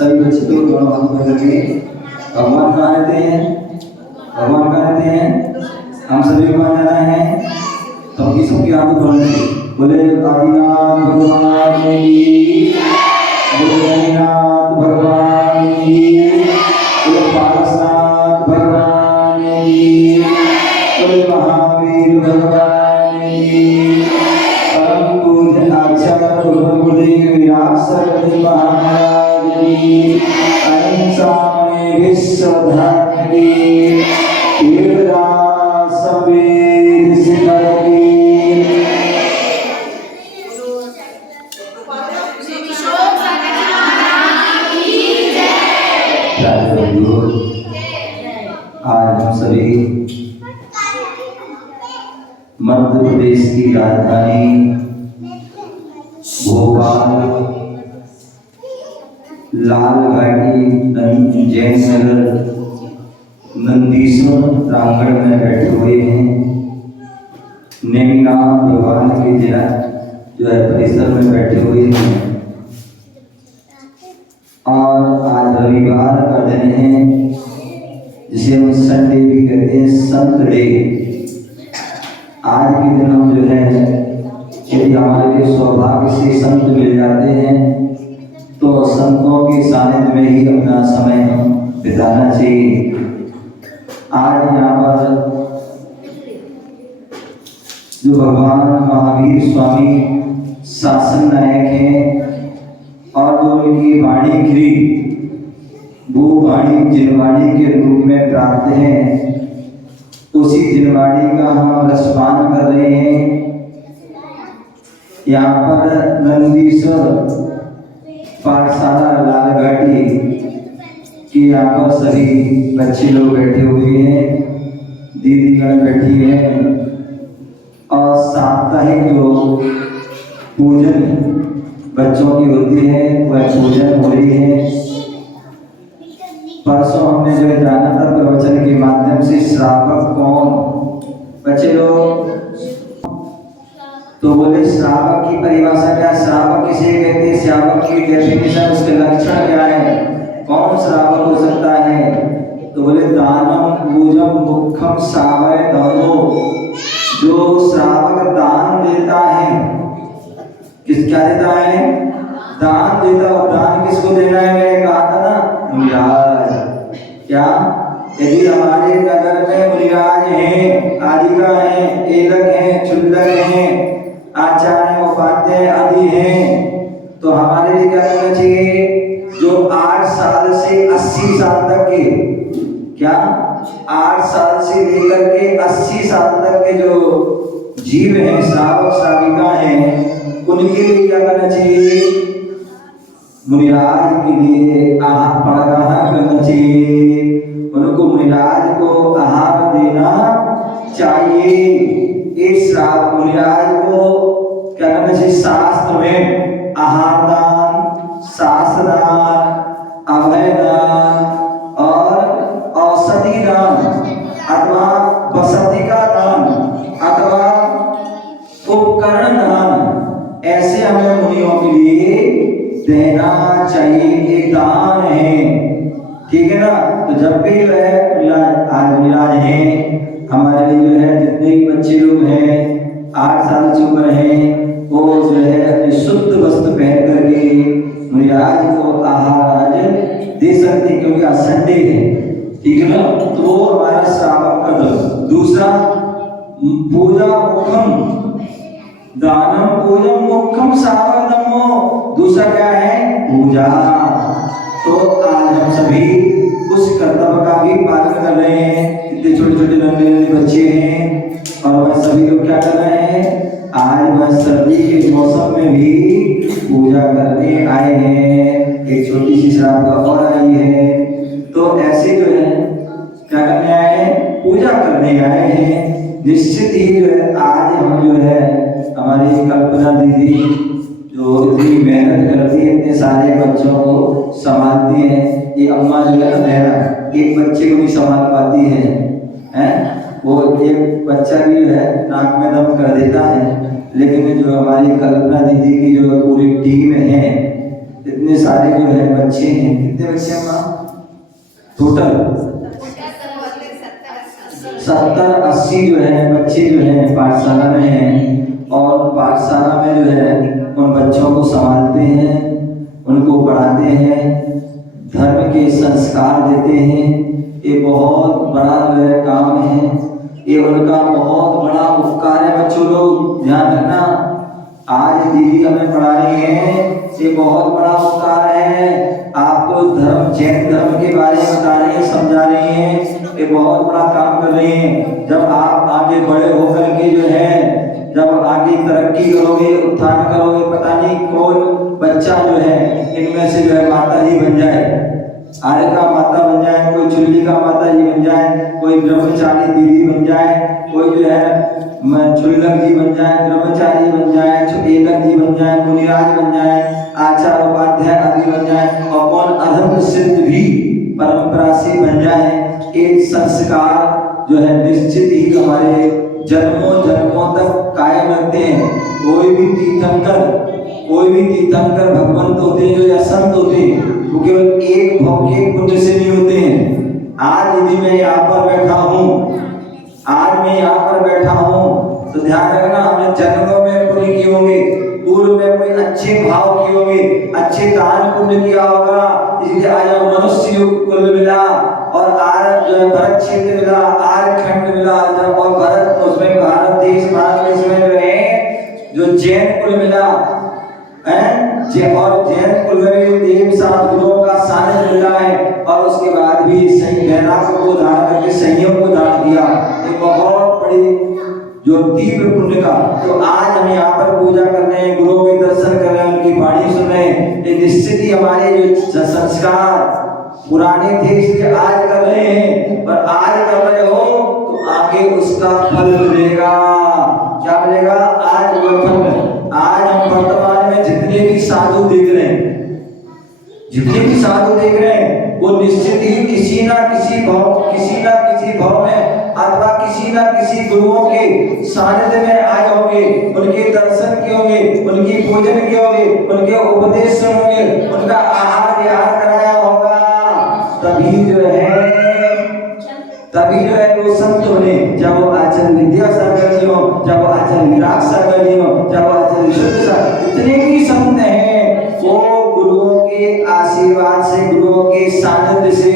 सभी बच्चे तो दोनों हाथ में करके भगवान कहाँ रहते हैं? भगवान कहाँ रहते हैं? हम सभी को कहाँ जाना है? तो सबके हाथ उठाएंगे, बोले आदिनाथ भगवान की, बोले आदिनाथ भगवान की, बोले पारसनाथ भगवान की, बोले महावीर भगवान की, परम पूज्य आचार्य गुरुदेव व्यास महाराज की, अहिंसा में विश्व धर्म की, तीर्थराज संवेद शिखर की। आज हम सभी मध्य प्रदेश की राजधानी भोपाल लालघाटी जैन नगर नंदीश्वर प्रांगण में बैठे हुए हैं। नेमिनाथ भगवान के जिला जो है परिसर में बैठे हुए हैं और आज रविवार का दिन है जिसे हम संडे भी कहते हैं, संत डे। आज के दिन हम जो है यदि हमारे लिए सौभाग्य से संत मिल जाते हैं तो संतों के सानिध्य में ही अपना समय बिताना चाहिए। आज यहाँ पर जो भगवान महावीर स्वामी शासन नायक हैं और जो उनकी वाणी गिरी वो वाणी जिनवाणी के रूप में प्राप्त है, उसी जिनवाणी का हम रसपान कर रहे हैं। यहाँ पर नंदीश्वर पाठशाला लालघाटी कि यहाँ पर सभी बच्चे लोग बैठे हुए हैं, दीदीगण बैठी हैं और साप्ताहिक जो पूजन बच्चों की होती है वह पूजन हो रही है। परसों हमने जो जाना था प्रवचन के माध्यम से श्रावक कौन बच्चे लोग, तो बोले श्रावक की परिभाषा क्या? श्रावक किसे कहते हैं? श्रावक की डेफिनेशन, उसके लक्षण क्या है? कौन श्रावक हो सकता है? तो बोले दानम पूजम मुखम सावय दानो, जो श्रावक दान देता है। किस क्या देता है? दान देता। और दान किसको देना है? मैंने कहा था ना, मुनिराज। क्या? यदि हमारे नगर में मुनिराज हैं, आदिका हैं, एलक हैं, क्षुल्लक हैं, आचार्य उपाध्याय आदि हैं, तो हमारे लिए क्या करना चाहिए? जो 8 साल से 80 साल तक के, क्या 8 साल से लेकर के 80 साल तक के जो जीव हैं, श्रावक श्राविका हैं, उनके लिए क्या करना चाहिए? मुनिराज के लिए आहार करना चाहिए। उनको मुनिराज को आहार देना चाहिए। इस मुनिराज को क्या करना चाहिए? शास्त्र में आहार दान, शास्त्र दान, अभय दान और औषधि दान अथवा बसतिका दान अथवा उपकरण दान, ऐसे हमें मुनियों के लिए देना चाहिए। एक दान है, ठीक है ना? तो जब भी जो है आज मुनिराज हैं, हमारे लिए जो है जितने भी बच्चे लोग हैं 8 साल से ऊपर हैं, वो जो है अपने शुद्ध वस्त्र पहन करके मुनिराज को आहार आज दे सकते हैं, क्योंकि आज संडे है, ठीक है ना? तो वो हमारा श्रावक का दल। दूसरा पूजा मुखम दानम पूजम मुखम सावधमो, दूसरा क्या है? पूजा। तो आज हम सभी उस कर्तव्य का भी पालन कर रहे हैं। इतने छोटे छोटे नन्हे बच्चे हैं और वह सभी लोग क्या कर रहे हैं? आज वह सर्दी के मौसम में भी पूजा करने आए हैं। एक छोटी सी श्रावका और आई है। तो ऐसे जो है क्या करने आए हैं? पूजा करने आए हैं। निश्चित ही जो है आज हम जो है हमारी कल्पना दीदी जो इतनी मेहनत करती है, इतने सारे बच्चों को संभालती है। ये अम्मा जो है मेरा एक बच्चे को भी संभाल पाती है, हैं? वो एक बच्चा भी जो है नाक में दम कर देता है, लेकिन जो हमारी कल्पना दीदी की जो पूरी टीम है, इतने सारे जो है बच्चे हैं, कितने बच्चे हैं माँ टोटल? 70-80 जो है बच्चे जो है पाठशाला में हैं, और पाठशाला में जो है उन बच्चों को संभालते हैं, उनको पढ़ाते हैं, धर्म के संस्कार देते हैं। ये बहुत बड़ा जो है काम है, ये उनका बहुत बड़ा उपकार है। बच्चों लोग ध्यान रखना, आज दीदी हमें पढ़ा रही है, ये बहुत बड़ा उपकार है। आपको धर्म, जैन धर्म के बारे में बता रही है, समझा रही है, ये बहुत बड़ा काम कर रही है। जब आप आगे बड़े होकर के जो है, जब आगे तरक्की करोगे, उत्थान करोगे, पता नहीं कौन बच्चा जो है इनमें से जो है माता जी बन जाए, आर्य का माता बन जाए, कोई चुल्ली का माता जी बन जाए, कोई ब्रह्मचारी दीदी बन जाए, कोई जो है चुल्लक जी बन जाए, ब्रह्मचारी बन जाए, छुटेलक जी बन जाए, मुनिराज बन जाए, आचार्य उपाध्याय आदि बन जाए, और कौन अधर्म सिद्ध भी परंपरा से बन जाए। एक संस्कार जो है निश्चित ही हमारे जन्मों जन्मों तक कायम रखते हैं। कोई भी तीर्थंकर भगवंत होते हैं जो या संत होते हैं, वो केवल एक भाव के पुण्य से नहीं होते हैं। आज यदि मैं यहाँ पर बैठा हूँ, तो ध्यान रखना, हमने जन्मों में पुण्य किए होंगे, पूर्व में कोई अच्छे भाव किए होंगे, अच्छे दान पुण्य किया होगा, इसलिए आज मनुष्य युग कुल मिला, और आज जो है भरत क्षेत्र मिला, आर्यखंड मिला, जब और भारत उसमें भारत देश में जो है जो जैन कुल मिला है, और जैन कुल में भी देव सद्गुरुओं का सानिध्य मिला है, और उसके बाद भी सही वैराग्य को धारण करके संयम को धारण किया। एक बहुत बड़ी जो तीव्र पुण्य का, तो आज हम यहाँ पर पूजा कर रहे हैं, गुरुओं के दर्शन कर रहे हैं, उनकी वाणी सुन रहे हैं, ये निश्चित ही हमारे जो संस्कार पुराने थे इसलिए आज कर रहे हैं, पर आज कर रहे हो तो आगे उसका फल मिलेगा। क्या मिलेगा? आज वह फल। आज हम वर्तमान में जितने भी साधु देख रहे हैं, वो निश्चित ही किसी ना किसी भाव में अथवा किसी ना किसी गुरुओं के सानिध्य में आए होंगे, उनके दर्शन किए होंगे, उनकी पूजन किए होंगे, उनके उपदेश सुने होंगे, उनका आहार विहार कराया होगा, तभी जो है वो संत बने। चाहे वो आचार्य विद्यासागर जी हो, चाहे वो आचार्य विराट सागर जी हो, चाहे वो आचार्य विशुद्ध सागर, इतने भी संत हैं, वो गुरुओं के आशीर्वाद से, गुरुओं के सानिध्य से,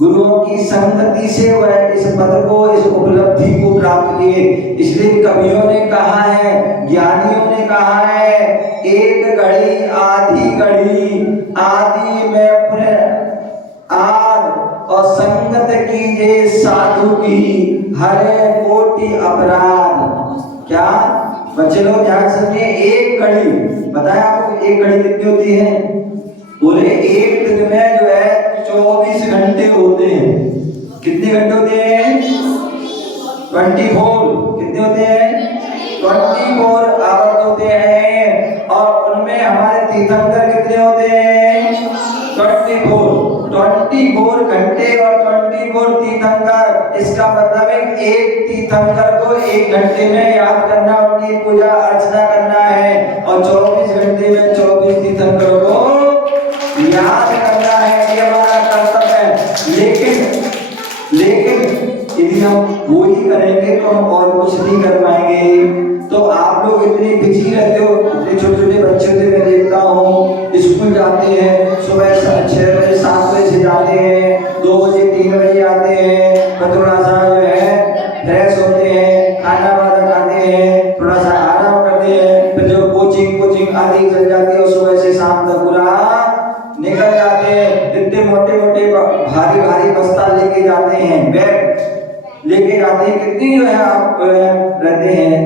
गुरुओं की संगति से वह इस पद को, इस उपलब्धि को प्राप्त किए। इसलिए कवियों ने कहा है, ज्ञानियों ने कहा है, एक घड़ी आधी घड़ी आदि में आद, और संगत कीजिए साधु की हरे कोटि अपराध। क्या बच्चे लोग ध्यान समझिए, एक घड़ी बताया आपको, एक घड़ी कितनी होती है? बोले एक दिन में जो है 24 घंटे होते हैं। कितने घंटे होते हैं? 24। कितने होते हैं? 24 आवर्त होते हैं, और उनमें हमारे तीर्थंकर कितने होते हैं? 24 घंटे और 24 तीर्थंकर। इसका मतलब है एक तीर्थंकर को एक घंटे में याद करना, उनकी पूजा अर्चना करना है, और 24 घंटे में 24 तीर्थंकरों को याद करना है, ये हमारा कर्तव्य है। लेकिन यदि हम वो ही करेंगे तो हम और कुछ नहीं कर पाएंगे। तो आप लोग इतनी बिजी रहते हो, इतने छोटे छोटे बच्चे थे, मैं देखता हूँ स्कूल जाते हैं, सुबह 6 बजे 7 बजे से जाते हैं, 2 बजे 3 बजे आते हैं, फिर थोड़ा सा जो है फ्रेश होते हैं, खाना वाना खाते हैं, थोड़ा सा आराम करते हैं, फिर जो कोचिंग आदि चल जाती है, सुबह से शाम तक पूरा निकल जाते हैं। इतने मोटे भारी बस्ता लेके जाते हैं, बैग लेके जाते हैं, कितनी जो है आप रहते हैं।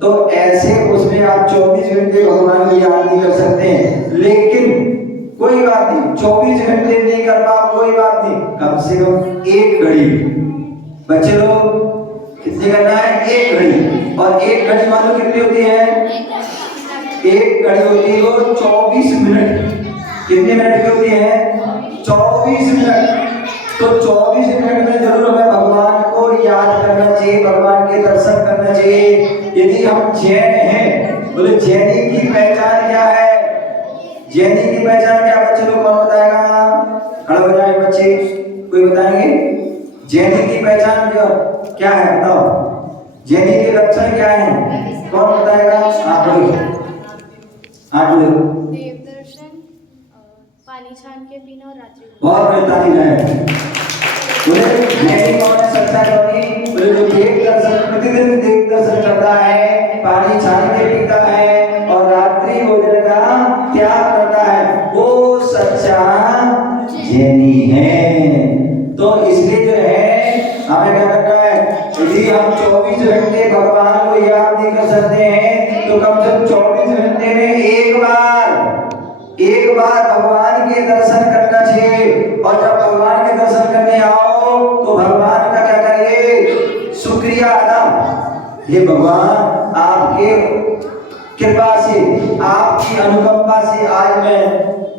तो ऐसे उसमें आप 24 घंटे भगवान की याद नहीं कर सकते हैं। लेकिन कोई बात नहीं, 24 घंटे नहीं कर पाओ कोई बात नहीं, कम से कम एक घड़ी। बच्चे लोग कितनी करना है? एक घड़ी। और एक घड़ी मालूम कितनी होती है? एक घड़ी होती है वो 24 मिनट। कितने मिनट की होती है? 24 मिनट। तो 24 मिनट में जरूर हमें भगवान को याद करना चाहिए, भगवान के दर्शन करना चाहिए। यदि हम जैन हैं, बोले जैनी की पहचान क्या है? जैनी की पहचान क्या बच्चे लोग, कौन बताएगा? खड़े हो जाए बच्चे, कोई बताएंगे? जैनी की पहचान क्या है बताओ? जैनी के लक्षण क्या है, कौन बताएगा? आप बोलो, आप बोलो। देवदर्शन, पानी छान के पीना और रात्रि। बहुत बड़ी तारीफ है। बोले जैनी कौन है? सच्चा ज्ञानी। बोले जो देव दर्शन, प्रतिदिन देव दर्शन करता है, पानी छान के पीता है और रात्रि भोजन का त्याग करता है, वो सच्चा जैनी है। तो इसलिए जो है हमें क्या करना है? यदि हम 24 घंटे भगवान को याद नहीं कर सकते हैं तो कम से कम 24 घंटे में एक बार भगवान के दर्शन करना चाहिए। और जब भगवान के दर्शन करने आओ तो भगवान का क्या करिए? शुक्रिया अदा। हे भगवान, आपके कृपा से, आपकी अनुकंपा से आज मैं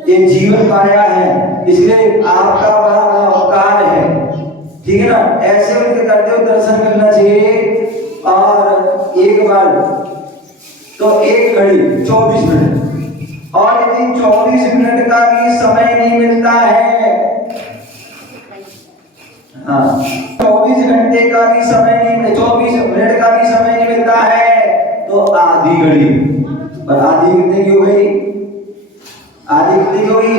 ये जीवन पाया है, इसलिए आपका बड़ा बड़ा उपकार है। ठीक है ना? ऐसे उनके करते हुए दर्शन करना चाहिए। और एक बार तो एक घड़ी 24 मिनट, और यदि 24 मिनट का भी समय नहीं मिलता है, हाँ 24 घंटे का भी समय नहीं, 24 मिनट का भी समय नहीं मिलता है तो आधी घड़ी। और आधी कितने की हो गई? आधी कितने की होगी?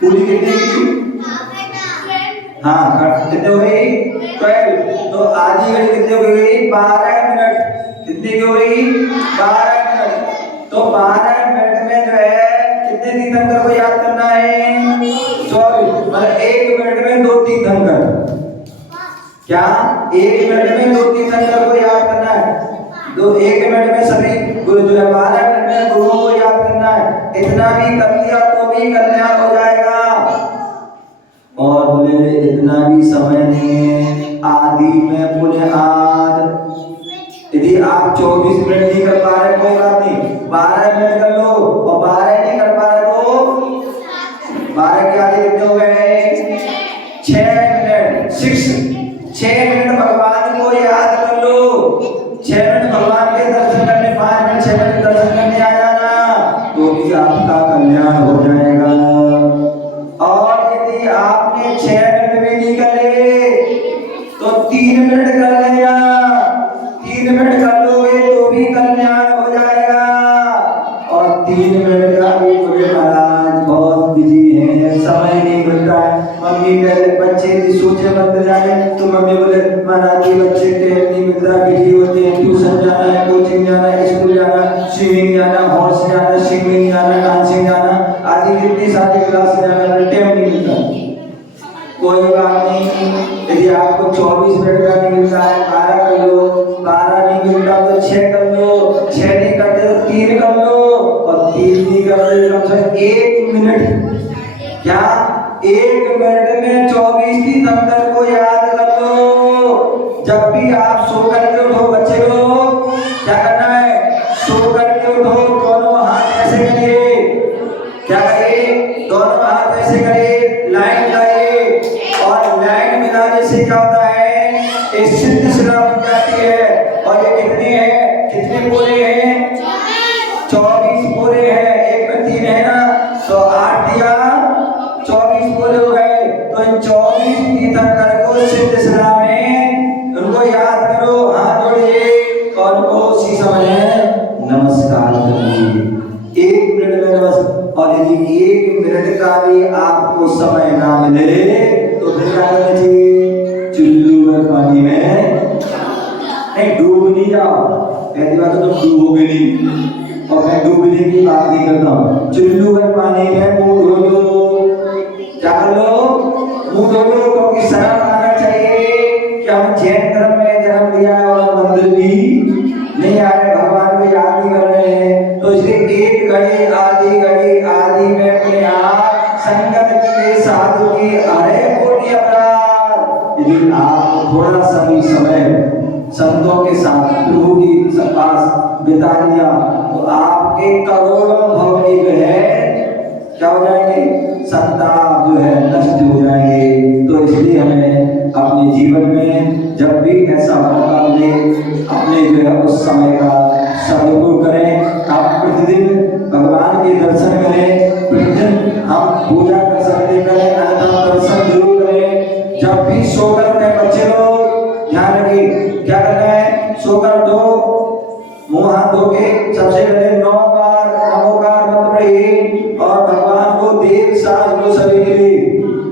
पूरी कितने की? हाँ कितने हो गई? 12। तो आधी घड़ी कितने हो गई? 12 मिनट। कितने की हो गई? 12 मिनट। तो 12 मिनट में जो है कितने तीर्थंकर को याद करना है? 24। मतलब 1 मिनट में 2 तीर्थंकर। क्या 1 मिनट में 2 तीर्थंकर को याद करना है? तो 1 मिनट में सभी गुरु जो है, 12 मिनट में गुरुओं को याद करना है। इतना भी कर लिया तो भी कल्याण हो जाएगा। और बोले इतना भी समय नहीं है, आदि में बोले आज। यदि आप 24 मिनट नहीं कर पा रहे कोई बात नहीं, 12 मिनट कर लो। और 12 नहीं कर पा रहे तो 12 के आधे कितने हो गए? 6 मिनट। 6 मिनट भगवान को याद कर लो। 6 मिनट भगवान के दर्शन करने, 5 मिनट 6 मिनट दर्शन करने आ जाना तो भी आपका कल्याण हो जाएगा। और यदि आपने 6 मिनट भी नहीं करे तो 3 मिनट कर लेना। 3 मिनट कर लोगे तो भी कल्याण हो जाएगा। और 3 मिनट का भी बोले महाराज बहुत बिजी है, समय नहीं मिलता है। मम्मी पहले बच्चे की सोचे मत जाए तो मम्मी बोले महाराज जी बच्चे टाइम नहीं मिलता, बिजी होते हैं, ट्यूशन जाना है, कोचिंग जाना है, स्कूल जाना, स्विमिंग जाना, हॉर्स जाना, स्विमिंग जाना, डांसिंग जाना, आदि कितनी सारी क्लास जाना, टाइम नहीं मिलता। कोई बात नहीं, यदि आपको 24 मिनट का नहीं मिलता है 12 कर लो, 12 नहीं मिलता तो 6 कर लो, 6 नहीं करते तो 3 कर लो, और 3 नहीं करते तो कम से कम 1 मिनट। क्या 1 मिनट में 24 तीर्थंकर को याद कर लो। जब भी आप सो करके उठो बच्चे लोग, क्या करना है? सो करके उठो, दोनों हाथ ऐसे करिए। क्या करिए? दोनों हाथ ऐसे करिए, लाइन लगाइए। और लाइन मिलाने से क्या होता है? एक सिद्ध शिला बन जाती है। और ये कितने हैं? कितने पूरे हैं? 24 पूरे हैं। एक में 3 है ना, तो 8 दिया, 24 पूरे हो गए। तो इन 24 तीर्थंकर को सिद्ध शिला में उनको याद करो, हाथ जोड़िए और उनको उसी समय नमस्कार करिए। 1 मिनट में नमस्कार। और यदि 1 मिनट का भी आपको समय ना मिले तो फिर क्या करना चाहिए? चुल्लू में पानी में नहीं, डूब नहीं जाओ। पहली बात तो तुम डूबोगे नहीं, और मैं डूबने की बात नहीं करता हूँ। चुल्लू में पानी में मुंह धो लो। क्या कर लो? मुंह धो लो। क्योंकि शर्म आना चाहिए कि हम जैन धर्म में जन्म लिया है और मंदिर भी नहीं आए, भगवान को याद नहीं कर रहे हैं। तो इसलिए 1 घड़ी आदि में अपने आप संगत के साधु की हरे कोटि अपराध। यदि आप थोड़ा सा भी समय संतों के साथ प्रभु की पास बिता लिया तो आपके करोड़ों भव जो है क्या हो जाएंगे? संताप जो है नष्ट हो जाएंगे। तो इसलिए हमें अपने जीवन में जब भी ऐसा मौका मिले अपने जो है उस समय का सदुपयोग करें। आप प्रतिदिन भगवान के दर्शन करें, प्रतिदिन हम पूजा कर सकते करें, अन्यथा दर्शन जरूर करें। जब भी सोकर उठे बच्चे लोग ध्यान रखिए, क्या करना है, सोकर उठो, मुंह हाथ धो के सबसे पहले 9 बार नमोकार मंत्र पढ़िए और भगवान को देव साज लो सभी के लिए।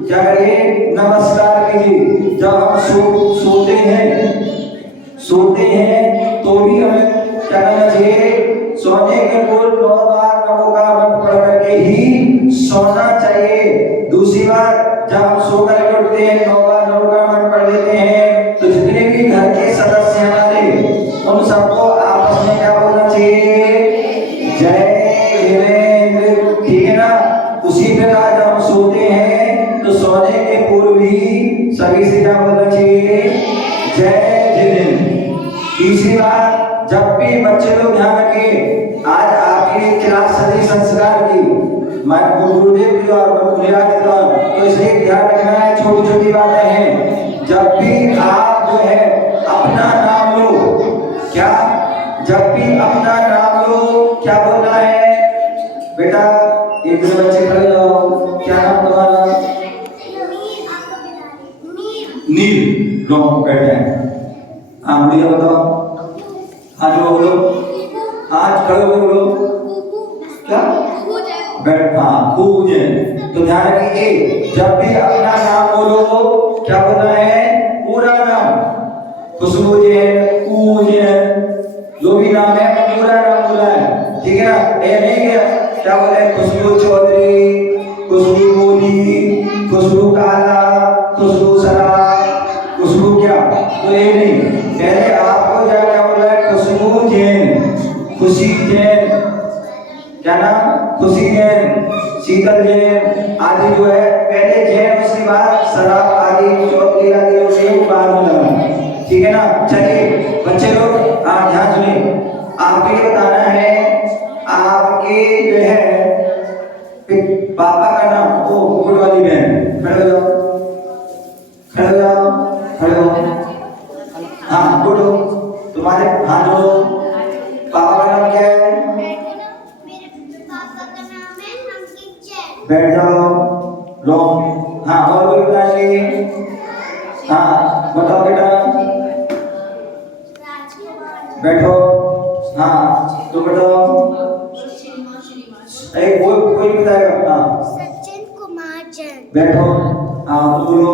क्या करिए, नमस्कार कीजिए। जब हम सोते हैं तो भी हमें क्या करना चाहिए, सोने के पूर्व 9 बार नमोकार मंत्र पढ़ करके ही सोना चाहिए। दूसरी बार जब हम सोकर उठते हैं 9 बार नमोकार मंत्र पढ़ लेते हैं तो जितने भी घर के सदस्य हमारे उन सबको आपस में क्या बोलना चाहिए, जय वीरेंद्र, ठीक है ना। उसी प्रकार जब हम सोते हैं तो सोने के पूर्व भी सभी से क्या बोलना चाहिए, जय वीरेंद्र। तीसरी बार जब भी बच्चे लोग ध्यान रखिए, आज आपकी क्लास सदी संस्कार की मैं गुरुदेव जी और तो इसलिए ध्यान रखना है, छोटी छोटी बातें हैं। जब भी आप जो है अपना नाम लो, क्या, जब भी अपना नाम लो क्या बोलना है बेटा, एक दो बच्चे खड़े जाओ, क्या नाम तुम्हारा, नील, लो बैठे हैं। हाँ मुझे बताओ, आज बोलो, आज खड़े हो बोलो, क्या बैठ, हाँ खूजन। तो ध्यान रखिए, जब भी अपना नाम बोलो क्या बोलना है, पूरा नाम, खुशबू जैन, पूजन, जो भी नाम है पूरा नाम बोला है, ठीक है ना। ये नहीं क्या बोले, खुशबू चौधरी, खुशबू मोदी, खुशबू काला, खुशबू सराफ, खुशबू क्या, तो ये नहीं, पहले आपको क्या बोला है, खुशबू जैन, खुशी जैन, क्या नाम, खुशी जैन, शीतल जैन आदि जो है पहले जैन, उसके बाद सराफ आदि चौधरी आदि बाद में लगा, ठीक है ना। चलिए बच्चे लोग ध्यान सुनिए, आपके लिए बताना है, आपके जो है पापा का नाम, ओ गुड वाली बहन, खड़े हो जाओ, खड़े हो जाओ, खड़े हो, हाँ गुड हो, तुम्हारे हाथ जोड़ो। पापा का नाम क्या है, बैठ जाओ, लो, हाँ और कोई बताइए, हाँ बताओ बेटा, बैठो, हाँ तो बताओ, एक कोई बताएगा, हाँ सचिन कुमार जैन, बैठो, हाँ बोलो,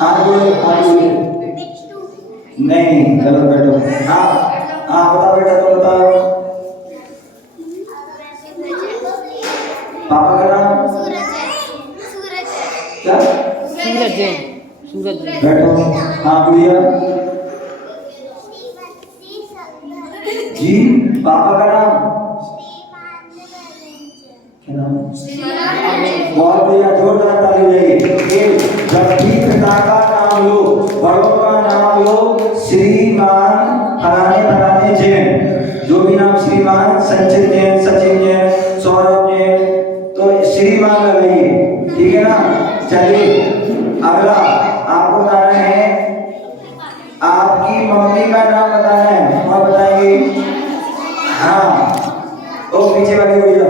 हाँ बोलो, हाँ बोलो, नहीं गलत, बैठो, हाँ हाँ बताओ बेटा, तो बताओ पापा का नाम, क्या, सूरज जैन, सूरज जैन, बैठो, हाँ गुड़िया जी, पापा का नाम क्या नाम, बहुत बढ़िया, जोरदार ताली बजाइए। जब भी पिता का नाम लो, बड़ों का नाम लो, श्रीमान फलाने फलाने जैन, जो भी नाम श्रीमान संचित जैन, सचिन जैन, सौरभ जैन, तो श्रीमान लगाइए, ठीक है ना। चलिए अगला आपको बताना है, आपकी मम्मी का नाम बताना है, और बताइए, हाँ तो पीछे वाली भैया,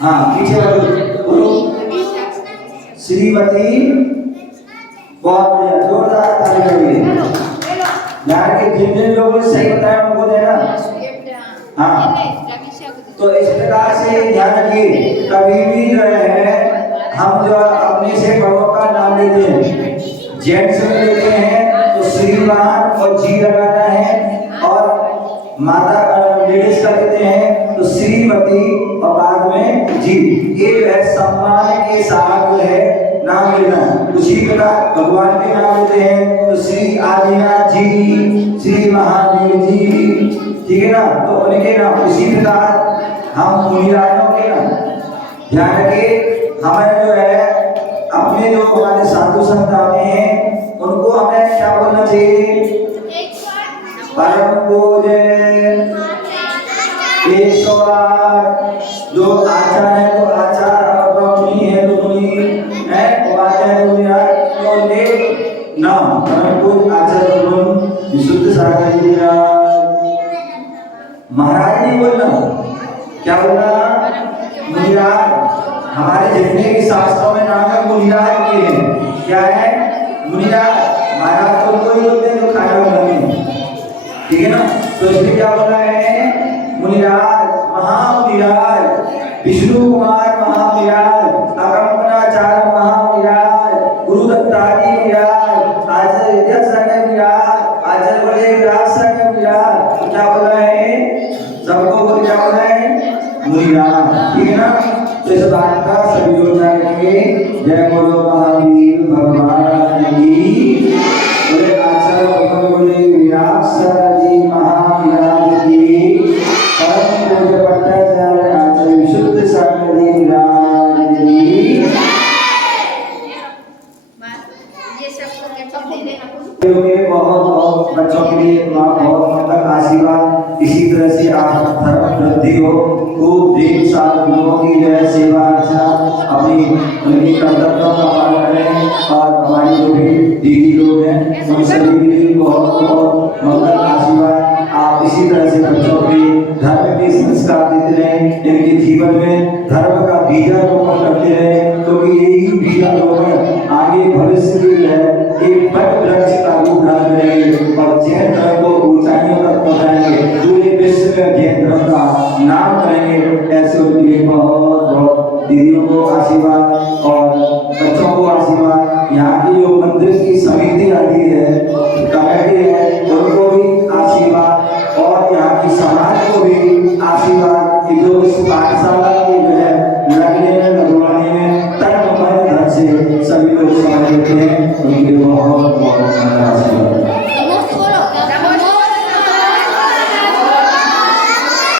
हाँ पीछे वाली बोलो, श्रीमती, बहुत बढ़िया, जोरदार ताली बजाइए। यार के जिन जिन लोगों ने सही बताया उनको देना, हाँ तो इस प्रकार से ध्यान रखिए, कभी भी जो है हम जो अपने से बड़ों का नाम लेते हैं, जेंट्स में लेते हैं तो श्रीमान और जी लगाना है, और माता लेडीज का लेते हैं तो श्रीमती और बाद में जी, ये जो है सम्मान के साथ जो है नाम लेना। उसी प्रकार भगवान के नाम लेते हैं तो श्री आदिनाथ जी, श्री महादेव जी, ठीक है ना, तो उनके नाम। उसी प्रकार हम मुनिराजों के नाम ध्यान रखिए, हमें जो है अपने जो हमारे साधु संत आते हैं उनको हमें क्या बोलना चाहिए, परम पूज्य 108, जो आचार है तो आचार, और मुनि है तो मुनि है, वो आचार्य मुनिराज तो उनके नाम परम पूज्य आचार्य विशुद्ध सागर जी महाराज नहीं बोलना, मुनिराज। हमारे जितने भी शास्त्रों में नाम है मुनिराज के हैं। क्या है? मुनिराज। महाराज तो कोई होते हैं जो खाना बनाते, ठीक है ना। तो इसमें क्या बोला है? मुनिराज, महामुनिराज, विष्णु कुमार महामुनिराज, अगमनाचार्य महामुनिराज, गुरु दत्ताजी मुनिराज, आचार्य विद्यासागर मुनिराज, आचार्य बड़े व्यास सागर मुनिराज। तो क्या बोला है? सबको बोल क्या बोला है? मुनिराज, ठीक है ना। तो इस बात का सभी लोग जानेंगे। जय बोलो महावीर भगवान की, बोले आचार्य बोले व्यास जी महाविराज की, परम पूज्य भट्टाचार्य आचार्य विशुद्ध सागर जी महाराज की। ये सबको कैसे दे देना बहुत बहुत बच्चों के लिए बहुत मतलब आशीर्वाद। इसी तरह से आप धर्म वृद्धि हो, खूब ढेर सारे लोगों की जो है सेवा अर्चना अपनी उनकी कर्तव्यों का पालन करें। और हमारी जो भी दीदी लोग हैं उन सभी के लिए बहुत बहुत मंगल आशीर्वाद। आप इसी तरह से बच्चों के धर्म के संस्कार देते रहें, इनके जीवन में धर्म का बीजारोपण करते रहें, क्योंकि यही बीजारोपण आगे भविष्य के लिए एक वट वृक्ष का रूप धारण करेंगे और जैन धर्म को ऊंचाइयों तक पहुंचाएंगे। पूरे विश्व में जैन धर्म का नाम करेंगे। ऐसे उनके लिए